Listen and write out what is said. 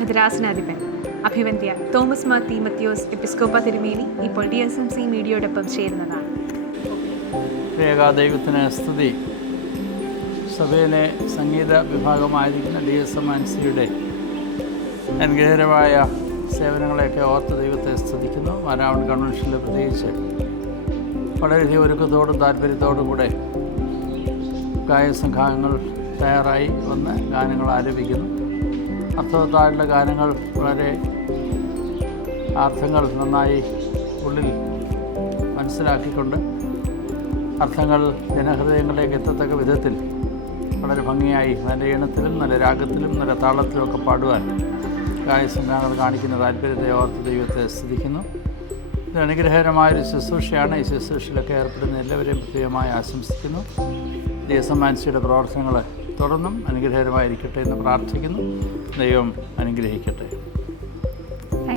ഭദ്രാസനാധിപൻ അഭിവന്ദ്യ Thomas Mar Timotheos എപ്പിസ്കോപ്പ തിരുമേനി ഇപ്പോൾ DSMC മീഡിയയോടൊപ്പം ചേരുന്നതാണ്. ദൈവത്തിന് സ്തുതി. സഭയിലെ സംഗീത വിഭാഗമായിരിക്കുന്ന DSMCയുടെ അനുഗ്രഹകരമായ സേവനങ്ങളെയൊക്കെ ഓർത്ത് ദൈവത്തെ സ്തുതിക്കുന്നു. മാരാവൺ കൺവെൻഷനിൽ പ്രത്യേകിച്ച് വളരെയധികം ഒരുക്കത്തോടും താല്പര്യത്തോടും കൂടെ ഗായകസംഘങ്ങൾ തയ്യാറായി വന്ന് ഗാനങ്ങൾ ആലപിക്കുന്നു. അർത്ഥവത്തായിട്ടുള്ള ഗാനങ്ങൾ, വളരെ അർത്ഥങ്ങൾ നന്നായി ഉള്ളിൽ മനസ്സിലാക്കിക്കൊണ്ട് അർത്ഥങ്ങൾ ജനഹൃദയങ്ങളിലേക്ക് എത്തത്തക്ക വിധത്തിൽ വളരെ ഭംഗിയായി നല്ല ഈണത്തിലും നല്ല രാഗത്തിലും നല്ല താളത്തിലുമൊക്കെ പാടുവാൻ ഗായകസംഘങ്ങൾ കാണിക്കുന്ന താല്പര്യത്തെ ഓർത്ത് ദൈവത്തെ സ്തുതിക്കുന്നു. ഇത് അനുഗ്രഹകരമായൊരു ശുശ്രൂഷയാണ്. ഈ ശുശ്രൂഷയിലൊക്കെ ഏർപ്പെടുന്ന എല്ലാവരെയും പ്രത്യേകമായി ആശംസിക്കുന്നു. DSMCയുടെ പ്രവർത്തനങ്ങൾ തുടർന്നും അനുഗ്രഹകരമായിരിക്കട്ടെ എന്ന് പ്രാർത്ഥിക്കുന്നു. ദൈവം അനുഗ്രഹിക്കട്ടെ.